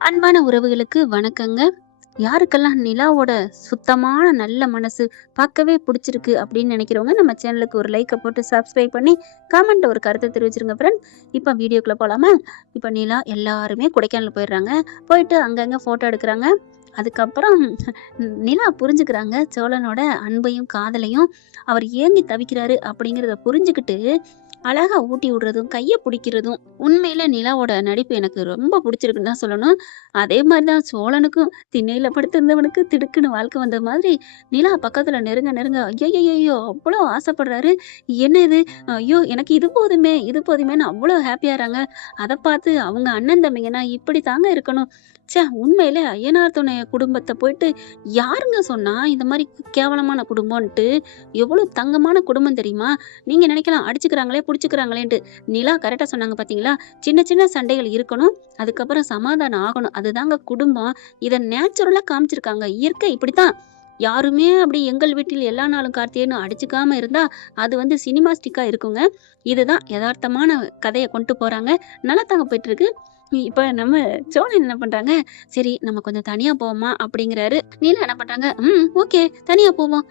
அன்பான உறவுகளுக்கு வணக்கங்க. யாருக்கெல்லாம் நிலாவோட சுத்தமான நல்ல மனசு பார்க்கவே பிடிச்சிருக்கு அப்படின்னு நினைக்கிறவங்க நம்ம சேனலுக்கு ஒரு லைக்கை போட்டு சப்ஸ்கிரைப் பண்ணி கமெண்ட் ஒரு கருத்தை தெரிவிச்சிருங்க ஃப்ரெண்ட். இப்போ வீடியோக்குள்ள போகலாமா? இப்போ நிலா எல்லாருமே கொடைக்கானல் போயிடுறாங்க. போயிட்டு அங்கங்கே ஃபோட்டோ எடுக்கிறாங்க. அதுக்கப்புறம் நிலா புரிஞ்சுக்கிறாங்க சோழனோட அன்பையும் காதலையும். அவர் ஏங்கி தவிக்கிறாரு அப்படிங்கிறத புரிஞ்சுக்கிட்டு அழகா ஊட்டி விடுறதும் கையை பிடிக்கிறதும் உண்மையில நிலாவோட நடிப்பு எனக்கு ரொம்ப பிடிச்சிருக்குன்னு தான் சொல்லணும். அதே மாதிரி தான் சோழனுக்கும் திண்ணையில படுத்திருந்தவனுக்கு திடுக்குன்னு வாழ்க்கை வந்த மாதிரி நிலா பக்கத்துல நெருங்க நெருங்க ஐயோ அவ்வளோ ஆசைப்படுறாரு. என்ன இது, ஐயோ எனக்கு இது போதுமே இது போதுமேன்னு அவ்வளோ ஹாப்பியாறாங்க. அதை பார்த்து அவங்க அண்ணன் தம்பிங்கன்னா இப்படி தாங்க இருக்கணும். உண்மையிலே ஐயனார் துணை குடும்பத்தை போயிட்டு யாருங்க சொன்னா இந்த மாதிரி கேவலமான குடும்பம்ன்ட்டு? எவ்வளவு தங்கமான குடும்பம் தெரியுமா? நீங்க நினைக்கலாம் அடிச்சுக்கிறாங்களே புடிச்சுக்கிறாங்களேன்ட்டு. நிலா கரெக்டா சொன்னாங்க பாத்தீங்களா? சின்ன சின்ன சண்டைகள் இருக்கணும், அதுக்கப்புறம் சமாதானம் ஆகணும். அதுதாங்க குடும்பம். இதை நேச்சுரலா காமிச்சிருக்காங்க. இயற்கை இப்படித்தான். யாருமே அப்படி எங்கள் வீட்டில் எல்லா நாளும் கார்த்திகைன்னு அடிச்சுக்காம இருந்தா அது சினிமாஸ்டிக்கா இருக்குங்க. இதுதான் யதார்த்தமான கதையை கொண்டு போறாங்க. நல்லா தாங்க போயிட்டு இருக்கு. இப்ப நம்ம சோழன் என்ன பண்றாங்க, சரி நம்ம கொஞ்சம் தனியா போவோமா அப்படிங்கிறாரு. நீலா என்ன பண்றாங்க, ஓகே தனியா போவோம்.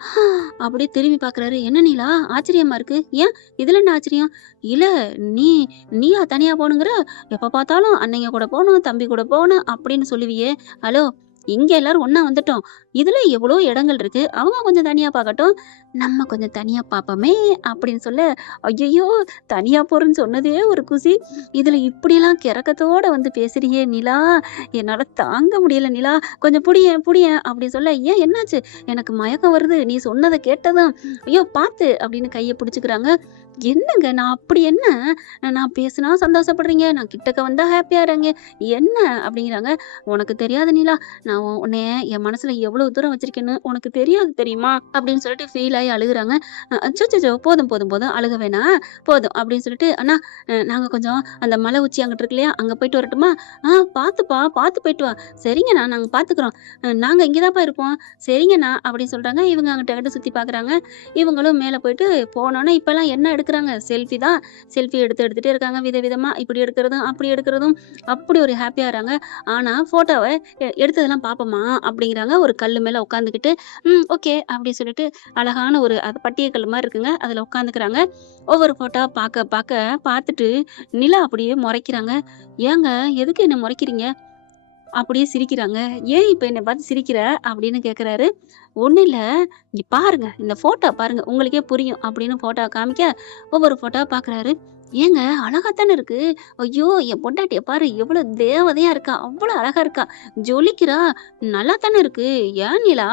அப்படியே திரும்பி பாக்குறாரு. என்ன நீலா ஆச்சரியமா இருக்கு? ஏன் இதுல என்ன ஆச்சரியம்? இல்ல, நீ நீயா தனியா போகணுங்கிற? எப்ப பார்த்தாலும் அன்னைங்க கூட போகணும், தம்பி கூட போகணும் அப்படின்னு சொல்லுவியே. ஹலோ, இங்க எல்லாரும் ஒண்ணா வந்துட்டோம். இதுல எவ்வளோ இடங்கள் இருக்கு. அவங்க கொஞ்சம் தனியா பார்க்கட்டும், நம்ம கொஞ்சம் தனியா பார்ப்போமே அப்படின்னு சொல்ல, ஐயோ தனியா போறேன்னு சொன்னதே ஒரு குசி. இதுல இப்படியெல்லாம் கிறக்கத்தோட பேசுறியே நிலா, என்னால தாங்க முடியல நிலா, கொஞ்சம் புடியேன் புடியேன் அப்படின்னு சொல்ல, ஏன் என்னாச்சு? எனக்கு மயக்கம் வருது நீ சொன்னதை கேட்டதும். ஐயோ பார்த்து அப்படின்னு கையை பிடிச்சுக்கிறாங்க. என்னங்க நான் அப்படி என்ன, நான் பேசுனா சந்தோஷப்படுறீங்க, நான் கிட்டக்க வந்தா ஹாப்பியாறீங்க, என்ன அப்படிங்கிறாங்க. உனக்கு தெரியாது நிலா, நான் உன்னைய என் மனசுல எவ்வளவு தூரம் வச்சிருக்கேன்னு உனக்கு தெரியாது தெரியுமா அப்படின்னு சொல்லிட்டு ஃபீல் ஆகி அழுகுறாங்க. அச்சோ போதும் போதும் போதும் அழுக வேணாம், போதும் அப்படின்னு சொல்லிட்டு, அண்ணா நாங்க கொஞ்சம் அந்த மலை உச்சி அங்கிட்டு இருக்கு இல்லையா, அங்க போயிட்டு வரட்டுமா? பார்த்துப்பா பார்த்து போயிட்டு வா. சரிங்கண்ணா நாங்க பாத்துக்கிறோம், நாங்க இங்கதான்ப்பா இருப்போம். சரிங்கண்ணா அப்படின்னு சொல்றாங்க. இவங்க அங்கிட்ட சுத்தி பாக்குறாங்க. இவங்களும் மேல போயிட்டு போனோன்னே இப்பெல்லாம் என்ன எடுக்கிறாங்க, செல்ஃபி தான். செல்ஃபி எடுத்துட்டே இருக்காங்க விதவிதமா. இப்படி எடுக்கிறதும் அப்படி எடுக்கிறதும் அப்படி ஒரு ஹாப்பியாகிறாங்க. ஆனா போட்டோவை எடுத்ததெல்லாம் பார்ப்போமா அப்படிங்கிறாங்க. ஒரு கல் மேல உட்காந்துக்கிட்டு ஓகே அப்படின்னு சொல்லிட்டு அழகான ஒரு அது பட்டிய கல் மாதிரி இருக்குங்க, அதுல உட்காந்துக்கிறாங்க. ஒவ்வொரு போட்டோ பார்த்துட்டு நிலா அப்படியே முறைக்கிறாங்க. ஏங்க எதுக்கு என்ன முறைக்கிறீங்க? அப்படியே சிரிக்கிறாங்க. ஏன் இப்ப என்னை பார்த்து சிரிக்கிற அப்படின்னு கேக்குறாரு. ஒண்ணும் இல்ல, இங்க பாருங்க இந்த போட்டோ பாருங்க உங்களுக்கே புரியும் அப்படின்னு போட்டோ காமிக்க ஒவ்வொரு போட்டோ பாக்குறாரு. ஏங்க அழகாத்தானே இருக்கு. ஐயோ என் பொண்டாட்டிய பாரு எவ்வளவு தேவதையா இருக்கா, அவ்வளவு அழகா இருக்கா, ஜொலிக்கிறா, நல்லா தானே இருக்கு. ஏன் நிலா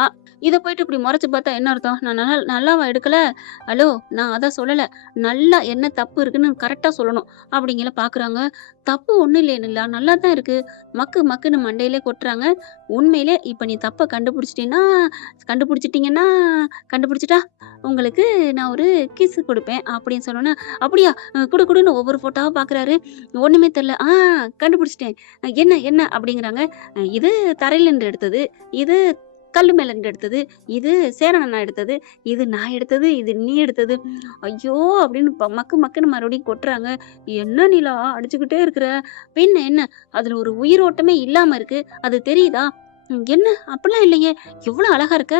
இதை போயிட்டு இப்படி முறைச்சு பார்த்தா என்ன அர்த்தம்? நான் நல்லாவா எடுக்கல? ஹலோ, நான் அதை சொல்லல. நல்லா என்ன தப்பு இருக்குன்னு கரெக்டா சொல்லணும் அப்படிங்கிற பாக்குறாங்க. தப்பு ஒண்ணும் இல்லையே நிலா, நல்லா தான் இருக்கு. மக்குன்னு மண்டையிலே கொட்டுறாங்க. உண்மையிலே இப்ப நீ தப்ப கண்டுபிடிச்சிட்டீங்கன்னா கண்டுபிடிச்சிட்டா உங்களுக்கு நான் ஒரு கிஸ் கொடுப்பேன் அப்படின்னு சொன்னோன்னே, அப்படியா குடுன்னு ஒவ்வொரு போட்டோவா பாக்குறாரு. ஒண்ணுமே தெரியல. கண்டுபிடிச்சிட்டேன். என்ன என்ன அப்படிங்கிறாங்க. இது தரையில இருந்து எடுத்தது, இது கல்லு மேல இருந்து எடுத்தது, இது சேரன் அண்ணா எடுத்தது, இது நான் எடுத்தது, இது நீ எடுத்தது. ஐயோ அப்படின்னு மக்குன்னு மறுபடியும் கொட்டுறாங்க. என்ன நிலா அடிச்சுக்கிட்டே இருக்கிற? பின்ன என்ன, அதுல ஒரு உயிரோட்டமே இல்லாம இருக்கு, அது தெரியுதா? என்ன அப்படிலாம் இல்லையே, எவ்வளவு அழகா இருக்க.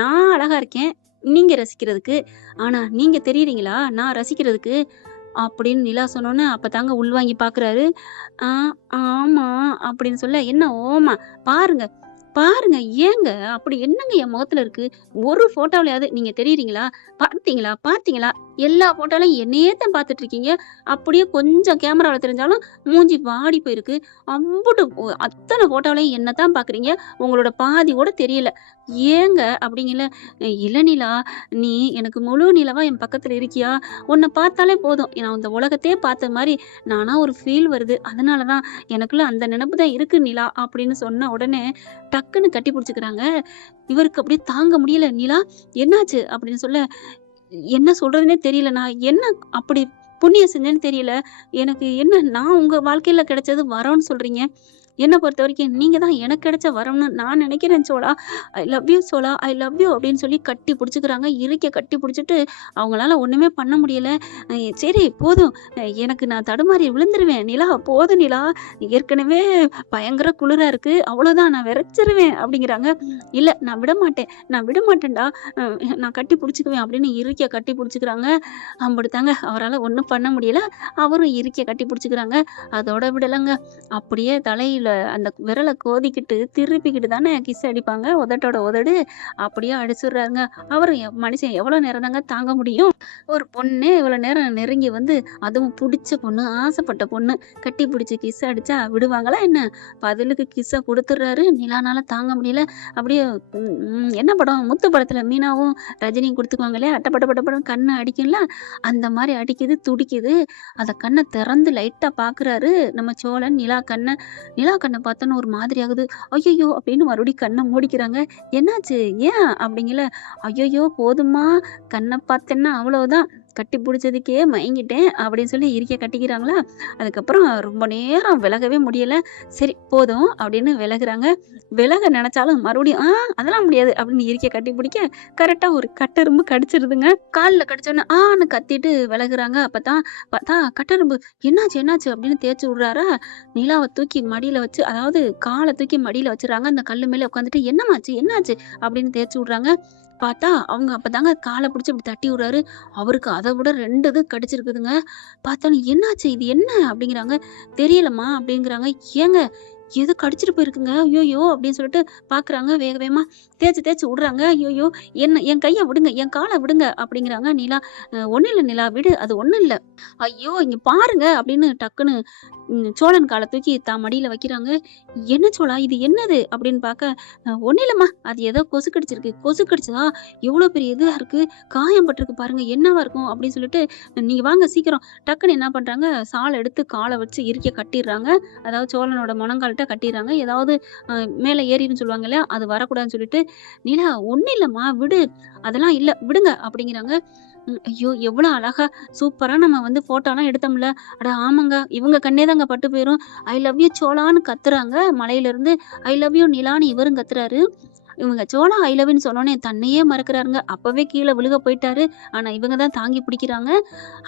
நான் அழகா இருக்கேன் நீங்க ரசிக்கிறதுக்கு, ஆனா நீங்க தெரியுறீங்களா நான் ரசிக்கிறதுக்கு அப்படின்னு நிலா சொன்னோன்னே அப்பதாங்க உள்வாங்கி பாக்குறாரு. ஆமா அப்படின்னு சொல்ல, என்ன ஓமா பாருங்க பாருங்க, ஏங்க அப்படி என்னங்க என் முகத்துல இருக்கு? ஒரு போட்டோலயாவது நீங்க தெரியுறீங்களா? பார்த்தீங்களா பார்த்தீங்களா? எல்லா போட்டோலையும் என்னையே தான் பார்த்துட்டு இருக்கீங்க. அப்படியே கொஞ்சம் கேமரால தெரிஞ்சாலும் மூஞ்சி வாடி போயிருக்கு. அம்புட்டு அத்தனை போட்டோலையும் என்னதான் பார்க்குறீங்க, உங்களோட பாதி கூட தெரியல. ஏங்க அப்படிங்கல. இல்ல நிலா, நீ எனக்கு முழு நிலவா என் பக்கத்துல இருக்கியா? உன்னை பார்த்தாலே போதும் நான் இந்த உலகத்தையே பார்த்த மாதிரி நானா ஒரு ஃபீல் வருது. அதனாலதான் எனக்குள்ள அந்த நினைப்பு தான் இருக்கு நிலா அப்படின்னு சொன்ன உடனே டக்குன்னு கட்டி பிடிச்சுக்கிறாங்க. இவருக்கு அப்படியே தாங்க முடியல. நிலா என்னாச்சு அப்படின்னு சொல்ல, என்ன சொல்றதுன்னே தெரியல. நான் என்ன அப்படி புண்ணியம் செஞ்சேன்னு தெரியல. எனக்கு என்ன, நான் உங்க வாழ்க்கையில கிடைச்சது வரோன்னு சொல்றீங்க, என்ன பொறுத்த வரைக்கும் நீங்க தான் எனக்கு கிடைச்ச வரம்னு நான் நினைக்கிறேன் சோலா. ஐ லவ் யூ சோலா, ஐ லவ் யூ அப்படின்னு சொல்லி கட்டி பிடிச்சுக்கிறாங்க. இறுக்கி கட்டி பிடிச்சிட்டு அவங்களால ஒண்ணுமே பண்ண முடியல. சரி போதும், எனக்கு நான் தடுமாறி விழுந்துருவேன். நிலா போதும் நிலா, ஏற்கனவே பயங்கர குளிரா இருக்கு. அவ்வளோதான் நான் விரைச்சிருவேன் அப்படிங்கிறாங்க. இல்ல நான் விடமாட்டேன், நான் விடமாட்டேன்டா. நான் கட்டி பிடிச்சுக்குவேன் அப்படின்னு இறுக்கிய கட்டி பிடிச்சுக்கிறாங்க. அப்படித்தாங்க அவரால ஒண்ணும் பண்ண முடியல. அவரும் இறுக்கிய கட்டி பிடிச்சுக்கிறாங்க. அதோட விடலங்க. அப்படியே தலையில அந்த விரல கோதிக்கிட்டு திருப்பிக்கிட்டு தானே கிஸ் அடிப்பாங்க. உதட்டோட உதடு. அப்படியே அடிச்சுடுறாருங்க. அவரு மனுஷன் எவ்வளவு நேரம் தாங்க தாங்க முடியும்? ஒரு பொண்ணே இவ்வளவு நேரம் நெருங்கி வந்து, அதுவும் புடிச்ச பொண்ணு, ஆசைப்பட்ட பொண்ணு, கட்டி பிடிச்சு கிஸ் அடிச்சா விடுவாங்களா என்ன? பதிலுக்கு கிஸ்ஸ குடுத்துடுறாரு. நிலானால தாங்க முடியல. அப்படியே என்ன படம்? முத்து படத்துல மீனாவும் ரஜினியும் குடுத்துக்குவாங்க இல்லையா? அட்டப்பட்ட படப்படன்னு கண்ணு அடிக்கும்ல, அந்த மாரி அடிக்குது, துடிக்குது. அத கண்ண திறந்து லைட்டா பாக்குறாரு நம்ம சோழன் நிலா கண்ண. நிலா கண்ண பார்த்தோன்னே ஒரு மாதிரி ஆகுது. ஐயையோ! அப்படின்னு மறுபடியும் கண்ண மூடிக்கிறாங்க. என்னாச்சு? ஏன்? அப்படிங்கல. ஐயையோ! போதும்மா, கண்ண பார்த்தேன்னா அவ்வளவுதான். கட்டி பிடிச்சதுக்கே மயங்கிட்டேன் அப்படின்னு சொல்லி இறுக்கிய கட்டிக்கிறாங்களா. அதுக்கப்புறம் ரொம்ப நேரம் விலகவே முடியல. சரி போதும் அப்படின்னு விலகுறாங்க. விலக நினைச்சாலும் மறுபடியும் அதெல்லாம் முடியாது அப்படின்னு இறுக்கிய கட்டி பிடிக்க கரெக்டா ஒரு கட்டெரும்பு கடிச்சிருதுங்க. காலில் கடிச்சோன்னே ஆன்னு கத்திட்டு விலகுறாங்க. அப்பதான் பார்த்தா கட்டெரும்பு. என்னாச்சு என்னாச்சு அப்படின்னு தேய்ச்சி விடுறாரா. நிலாவை தூக்கி மடியில வச்சு, அதாவது காலை தூக்கி மடியில வச்சுறாங்க. அந்த கல்லு மேல உட்காந்துட்டு என்னமாச்சு என்னாச்சு அப்படின்னு தேய்ச்சி விடுறாங்க. பார்த்தா அவங்க அப்பதாங்க காலை பிடிச்சி இப்படி தட்டி விடுறாரு. அவருக்கு அதை விட 2 இது கடிச்சிருக்குதுங்க. பார்த்தோன்னே என்னாச்சு இது என்ன அப்படிங்கிறாங்க. தெரியலம்மா அப்படிங்கிறாங்க. ஏங்க எது கடிச்சிட்டு போயிருக்குங்க, ஐயோயோ அப்படின்னு சொல்லிட்டு பாக்குறாங்க. வேக வேகமா தேய்ச்சி தேய்ச்சி விடுறாங்க. ஐயோயோ, என்ன என் கையை விடுங்க, என் காலை விடுங்க அப்படிங்கிறாங்க. நிலா ஒண்ணும் இல்லை நிலா விடு, அது ஒண்ணும் இல்லை. ஐயோ இங்க பாருங்க அப்படின்னு டக்குன்னு சோழன் காலை தூக்கி தான் மடியில வைக்கிறாங்க. என்ன சோழா இது என்னது அப்படின்னு பார்க்க, ஒன்றும் இல்லைம்மா, அது ஏதோ கொசு கடிச்சிருக்கு. கொசு கடிச்சதா? எவ்வளோ பெரிய இதுவாக இருக்கு, காயம் பட்டிருக்கு பாருங்க, என்னவா இருக்கும் அப்படின்னு சொல்லிட்டு நீங்க வாங்க சீக்கிரம். டக்குன்னு என்ன பண்றாங்க, சாலை எடுத்து காலை வச்சு இறுக்கி கட்டிடுறாங்க. அதாவது சோழனோட முழங்கால்கிட்ட கட்டிடுறாங்க. ஏதாவது மேலே ஏறின்னு சொல்லுவாங்க இல்லையா, அது வரக்கூடாதுன்னு சொல்லிட்டு. நிலா ஒன்றும் இல்லைம்மா விடு, அதெல்லாம் இல்லை விடுங்க அப்படிங்கிறாங்க. ஐயோ எவ்வளோ அழகா சூப்பரா நம்ம வந்து போட்டோலாம் எடுத்தோம்ல. அட ஆமாங்க, இவங்க கண்ணே தாங்க பட்டு போயிரும். ஐ லவ் யூ சோளான்னு கத்துறாங்க மலையில இருந்து. ஐ லவ் யூ நிலான்னு இவரும் கத்துறாரு. இவங்க சோளா ஐ லவ்ன்னு சொன்னோனே தன்னையே மறக்கிறாருங்க. அப்பவே கீழே விழுக போயிட்டாரு. ஆனா இவங்க தான் தாங்கி பிடிக்கிறாங்க.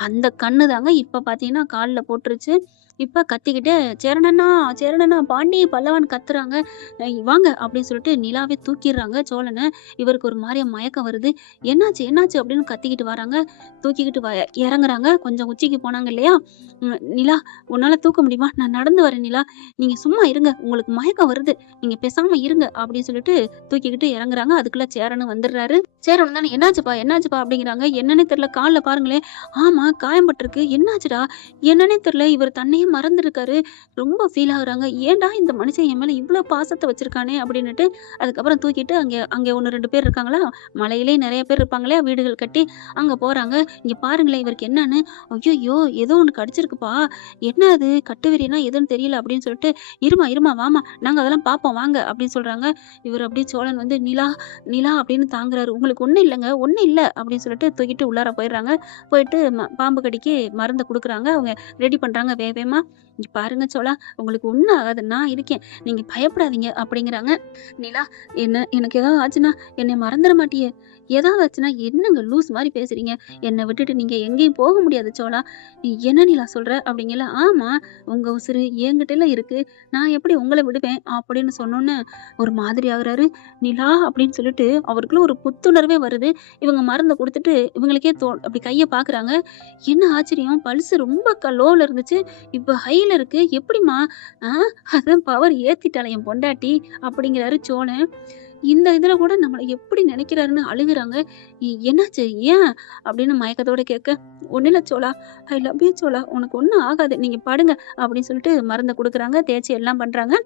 அந்த கண்ணு தாங்க இப்ப பாத்தீங்கன்னா கால்ல போட்டுருச்சு. இப்ப கத்திக்கிட்டே சேரணண்ணா சேரணண்ணா பாண்டி பல்லவன் கத்துறாங்க. வாங்க அப்படின்னு சொல்லிட்டு நிலாவே தூக்கிடுறாங்க சோழனை. இவருக்கு ஒரு மாதிரியா மயக்கம் வருது. என்னாச்சு என்னாச்சு அப்படின்னு கத்திக்கிட்டு வராங்க. தூக்கிக்கிட்டு இறங்குறாங்க. கொஞ்சம் உச்சிக்கு போனாங்க இல்லையா. நிலா உன்னால தூக்க முடியுமா? நான் நடந்து வரேன் நிலா, நீங்க சும்மா இருங்க, உங்களுக்கு மயக்கம் வருது, நீங்க பேசாம இருங்க அப்படின்னு சொல்லிட்டு தூக்கிக்கிட்டு இறங்குறாங்க. அதுக்குள்ள சேரனு வந்துடுறாரு. சேரன் தானே என்னாச்சுப்பா என்னாச்சுப்பா அப்படிங்கிறாங்க. என்னன்னே தெரியல, காலில் பாருங்களேன். ஆமா காயம்பட்டிருக்கு. என்னாச்சுடா? என்னன்னே தெரியல, இவர் தன்னையே மறந்துருக்காரு. ரொம்ப ஃபீல் ஆகுறாங்க. ஏன்டா இந்த மனுஷன் என் மேல இவ்வளவு பாசத்தை வச்சிருக்கானே அப்படின்னுட்டு. அதுக்கப்புறம் தூக்கிட்டு அங்கே 1-2 பேர் இருக்காங்களா, மலையிலே நிறைய பேர் இருப்பாங்களே வீடுகள் கட்டி, அங்க போறாங்க. இங்க பாருங்களேன் இவருக்கு என்னன்னு. ஐயோ ஏதோ ஒண்ணு கடிச்சிருக்குப்பா, என்ன அது கட்டுவிரினா எதுன்னு தெரியல அப்படின்னு சொல்லிட்டு, இருமா இருமா வாமா நாங்க அதெல்லாம் பார்ப்போம் வாங்க அப்படின்னு சொல்றாங்க. இவர் அப்படியே சோழன் வந்து நிலா நிலா அப்படின்னு தாங்குறாரு. உங்களுக்கு ஒண்ணும் இல்லைங்க, ஒண்ணும் இல்லை அப்படின்னு சொல்லிட்டு தூக்கிட்டு உள்ளார போயிடுறாங்க. போயிட்டு பாம்பு கடிக்கு மருந்தை கொடுக்குறாங்க. அவங்க ரெடி பண்றாங்க வேகமா. இங்க பாருங்க சோழா, உங்களுக்கு ஒண்ணும் ஆகாது, நான் இருக்கேன், நீங்க பயப்படாதீங்க அப்படிங்கிறாங்க. நிலா எனக்கு ஏதாவது ஆச்சுன்னா என்னை மறந்துட மாட்டியே? ஏதாவது ஆச்சுன்னா என்னங்க லூஸ் மாதிரி பேசுறீங்க? என்னை விட்டுட்டு நீங்க எங்கேயும் போக முடியாது சோழா. என்ன நிலா சொல்ற அப்படிங்கல. ஆமா, உங்க உசுறு என்கிட்ட இருக்கு, நான் எப்படி உங்களை விடுவேன் அப்படின்னு சொன்னோன்னு ஒரு மாதிரி ஆகுறாரு. நிலா அப்படின்னு சொல்லிட்டு அவருக்குள்ள ஒரு புத்துணர்வே வருது. இவங்க மருந்தை கொடுத்துட்டு இவங்களுக்கே அப்படி கையை பாக்குறாங்க. என்ன ஆச்சரியம், பல்ஸ் ரொம்ப லோல இருந்துச்சு, இப்ப ஹைல இருக்கு, எப்படிமா? அதான் பவர் ஏத்திட்டால என் பொண்டாட்டி அப்படிங்கிறாரு சோழன். இந்த இதுல கூட நம்மளை எப்படி நினைக்கிறாருன்னு அழுகுறாங்க. என்னாச்சு ஏன் அப்படின்னு மயக்கத்தோட கேட்க, ஒன்னும் இல்ல சோழா, ஐ லவ் யூ சோழா, உனக்கு ஒன்றும் ஆகாது, நீங்க படுங்க அப்படின்னு சொல்லிட்டு மருந்தை கொடுக்குறாங்க. தேய்ச்சி எல்லாம் பண்றாங்க.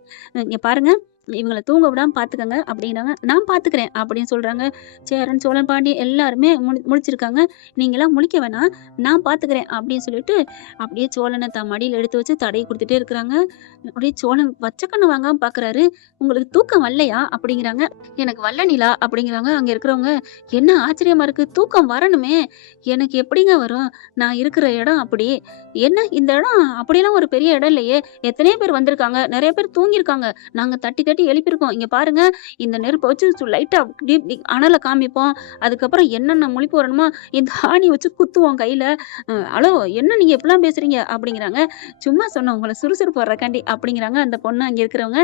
இங்க பாருங்க, இவங்கள தூங்க விடாம பார்த்துக்கங்க அப்படிங்கிறாங்க. நான் பார்த்துக்கிறேன் அப்படின்னு சொல்றாங்க. சேரன், சோழன், பாண்டியன் எல்லாருமே முழிச்சிருக்காங்க. நீங்கலாம் முழிக்க வேணாம், நான் பார்த்துக்கிறேன் அப்படின்னு சொல்லிட்டு அப்படியே சோழனை தன் மடியில எடுத்து வச்சு தடவி கொடுத்துட்டே இருக்கிறாங்க. அப்படியே சோழன் பச்சைக்கண்ணு வாங்காம பார்க்குறாரு. உங்களுக்கு தூக்கம் வரலையா அப்படிங்கிறாங்க. எனக்கு வரல நிலா அப்படிங்கிறாங்க. அங்க இருக்கிறவங்க என்ன ஆச்சரியமா இருக்கு, தூக்கம் வரணுமே, எனக்கு எப்படிங்க வரும், நான் இருக்கிற இடம் அப்படி, என்ன இந்த இடம் அப்படியெல்லாம் ஒரு பெரிய இடம் இல்லையே, எத்தனையோ பேர் வந்திருக்காங்க, நிறைய பேர் தூங்கியிருக்காங்க, நாங்க தட்டி தட்டி எழுப்பியிருக்கோம், இங்க பாருங்க இந்த நெருப்பை வச்சு லைட்டா அனலை காமிப்போம், அதுக்கப்புறம் என்னென்ன முழிப்பு வரணுமோ இந்த ஆணி வச்சு குத்துவோம் கையில. ஹலோ என்ன நீங்க இப்படிலாம் பேசுறீங்க அப்படிங்கிறாங்க. சும்மா சொன்னோம் உங்களை சுறுசுறுப்பு வர்றக்காண்டி அப்படிங்கிறாங்க அந்த பொண்ணு. அங்க இருக்கிறவங்க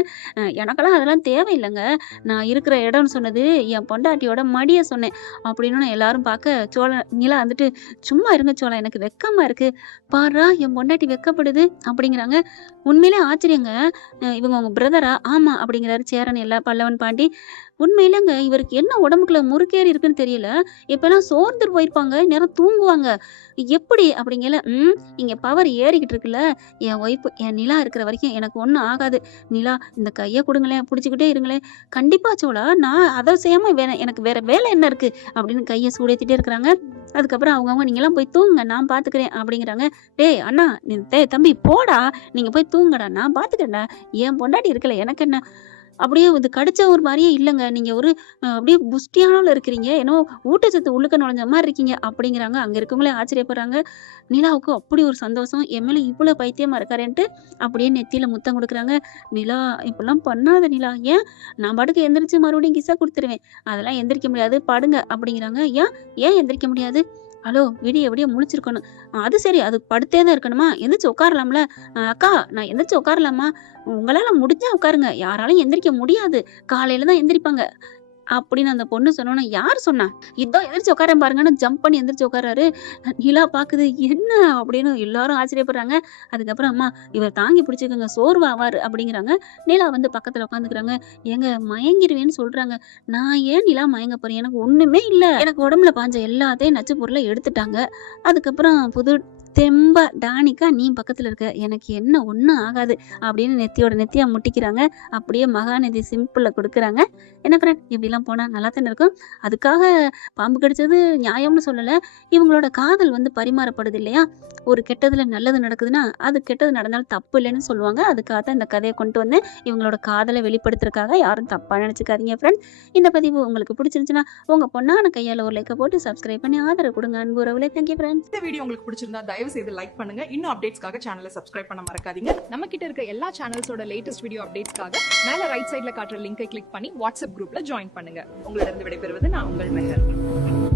எனக்கெல்லாம் அதெல்லாம் தேவையில்லைங்க, நான் இருக்கிற இடம்னு சொன்னது என் பொண்டாட்டியோட மடிய சொன்னேன் அப்படின்னு எல்லாரும் பார்க்க நிலா வந்துட்டு சும்மா இருங்க சோழா, எனக்கு வெக்கமா இருக்கு, பாரா என் பொண்டாட்டி வெக்கப்படுது அப்படிங்கிறாங்க. உண்மையிலே ஆச்சரியங்க, இவங்க உங்க பிரதரா? ஆமா அப்படிங்கிறாரு சேரன் எல்லா பல்லவன் பாண்டி. உண்மையிலங்க இவருக்கு என்ன உடம்புக்குள்ள முறுக்கேறி இருக்குன்னு தெரியல, இப்பெல்லாம் சோர்ந்து போயிருப்பாங்க, நேரம் தூங்குவாங்க, எப்படி அப்படிங்கல. இங்க பவர் ஏறிக்கிட்டு இருக்குல்ல, என் ஒய்ஃப் என் நிலா இருக்கிற வரைக்கும் எனக்கு ஒன்றும் ஆகாது, நிலா இந்த கையை கொடுங்களேன், பிடிச்சிக்கிட்டே இருங்களேன், கண்டிப்பா சோழா நான் அதை செய்யாம எனக்கு வேற வேலை என்ன இருக்கு அப்படின்னு கையை சூடேத்திட்டே இருக்கிறாங்க. அதுக்கப்புறம் அவங்கவுங்க நீங்களாம் போய் தூங்குங்க நான் பாத்துக்கிறேன் அப்படிங்கிறாங்க. டேய் அண்ணா, தம்பி போடா, நீங்க போய் தூங்குடா, நான் பாத்துக்கிறேன்டா, என் பொண்டாட்டி இருக்கல எனக்கு என்ன, அப்படியே இது கடிச்ச ஒரு மாதிரியே இல்லைங்க, நீங்க ஒரு அப்படியே புஷ்டியானால இருக்கிறீங்க, ஏன்னோ ஊட்டச்சத்து உள்ளுக்க நுழைஞ்ச மாதிரி இருக்கீங்க அப்படிங்கிறாங்க. அங்க இருக்கவங்களே ஆச்சரியப்படுறாங்க. நிலாவுக்கு அப்படி ஒரு சந்தோஷம், என் மேல இவ்வளவு பைத்தியமா இருக்காருன்ட்டு அப்படியே நெத்தியில முத்தம் கொடுக்குறாங்க. நிலா இப்பெல்லாம் பண்ணாத நிலா, ஏன் நான் பாட்டுக்கு எந்திரிச்சு மறுபடியும் கிசா கொடுத்துருவேன், அதெல்லாம் எந்திரிக்க முடியாது படுங்க அப்படிங்கிறாங்க. ஏன் ஏன் எந்திரிக்க முடியாது, ஹலோ விடிய விடிய முழிச்சிருக்கணும், அது சரி அது படுத்தே தான் இருக்கணுமா, எந்திரிச்சு உட்காரலாம்ல, அக்கா நான் எந்திரிச்சு உட்காரலாமா, உங்களால முடிஞ்சா உட்காருங்க, யாராலும் எந்திரிக்க முடியாது, காலையில தான் எந்திரிப்பாங்க அப்படின்னு அந்த பொண்ணு சொன்னோன்னா, யார் சொன்னா, இதான் எந்திரிச்சு உட்கார பாருங்கன்னு ஜம்ப் பண்ணி எந்திரிச்சு உட்காராரு. நிலா பாக்குது, என்ன அப்படின்னு எல்லாரும் ஆச்சரியப்படுறாங்க. அதுக்கப்புறம் அம்மா இவர் தாங்கி பிடிச்சிக்கோங்க சோர்வாவாரு அப்படிங்கிறாங்க. நிலா வந்து பக்கத்துல உட்காந்துக்கிறாங்க. ஏங்க மயங்கிருவேன்னு சொல்றாங்க. நான் ஏன் நிலா மயங்க போறேன், எனக்கு ஒண்ணுமே இல்ல, எனக்கு உடம்புல பாஞ்ச எல்லாத்தையும் நச்சு பொருளை எடுத்துட்டாங்க, அதுக்கப்புறம் புது தெம்பா டானிக்கா நீ பக்கத்துல இருக்க, எனக்கு என்ன ஒண்ணும் ஆகாது அப்படின்னு நெத்தியா முட்டிக்கிறாங்க. அப்படியே மகாநதி சிம்பிள்ல கொடுக்குறாங்க. என்ன ஃப்ரெண்ட், இப்படிலாம் போனா நல்லா தானே இருக்கும். அதுக்காக பாம்பு கடிச்சது நியாயம்னு சொல்லல, இவங்களோட காதல் வந்து பரிமாறப்படுது இல்லையா, ஒரு கெட்டதுல நல்லது நடக்குதுன்னா அது கெட்டது நடந்தாலும் தப்பு இல்லைன்னு சொல்லுவாங்க. அதுக்காக தான் இந்த கதையை கொண்டு வந்தேன், இவங்களோட காதலை வெளிப்படுத்துறதுக்காக, யாரும் தப்பா நினைச்சுக்காதீங்க ஃப்ரெண்ட். இந்த பதிவு உங்களுக்கு பிடிச்சிருந்துச்சுன்னா உங்க பொண்ணான கையால ஒரு லைக்கை போட்டு சப்ஸ்கிரைப் பண்ணி ஆதரவு கொடுங்க. அன்பு உறவுகளே, தேங்க்யூ ஃப்ரெண்ட்ஸ். இந்த வீடியோ உங்களுக்கு பிடிச்சிருந்தா தயவு செய்து லைக் பண்ணுங்க. இன்னும் அப்டேட்ஸ்க்காக சேனலை சப்ஸ்கிரைப் பண்ண மறக்காதீங்க. நம்ம கிட்ட இருக்க எல்லா சேனல்ஸோட லேட்டஸ்ட் வீடியோ அப்டேட்ஸ்க்காக மேல ரைட் சைடுல காட்டுற லிங்கை கிளிக் பண்ணி வாட்ஸ்அப் குரூப்ல ஜாயின் பண்ணுங்க. உங்களிடம் விடைபெறுவது நான் உங்கள் மெஹர்.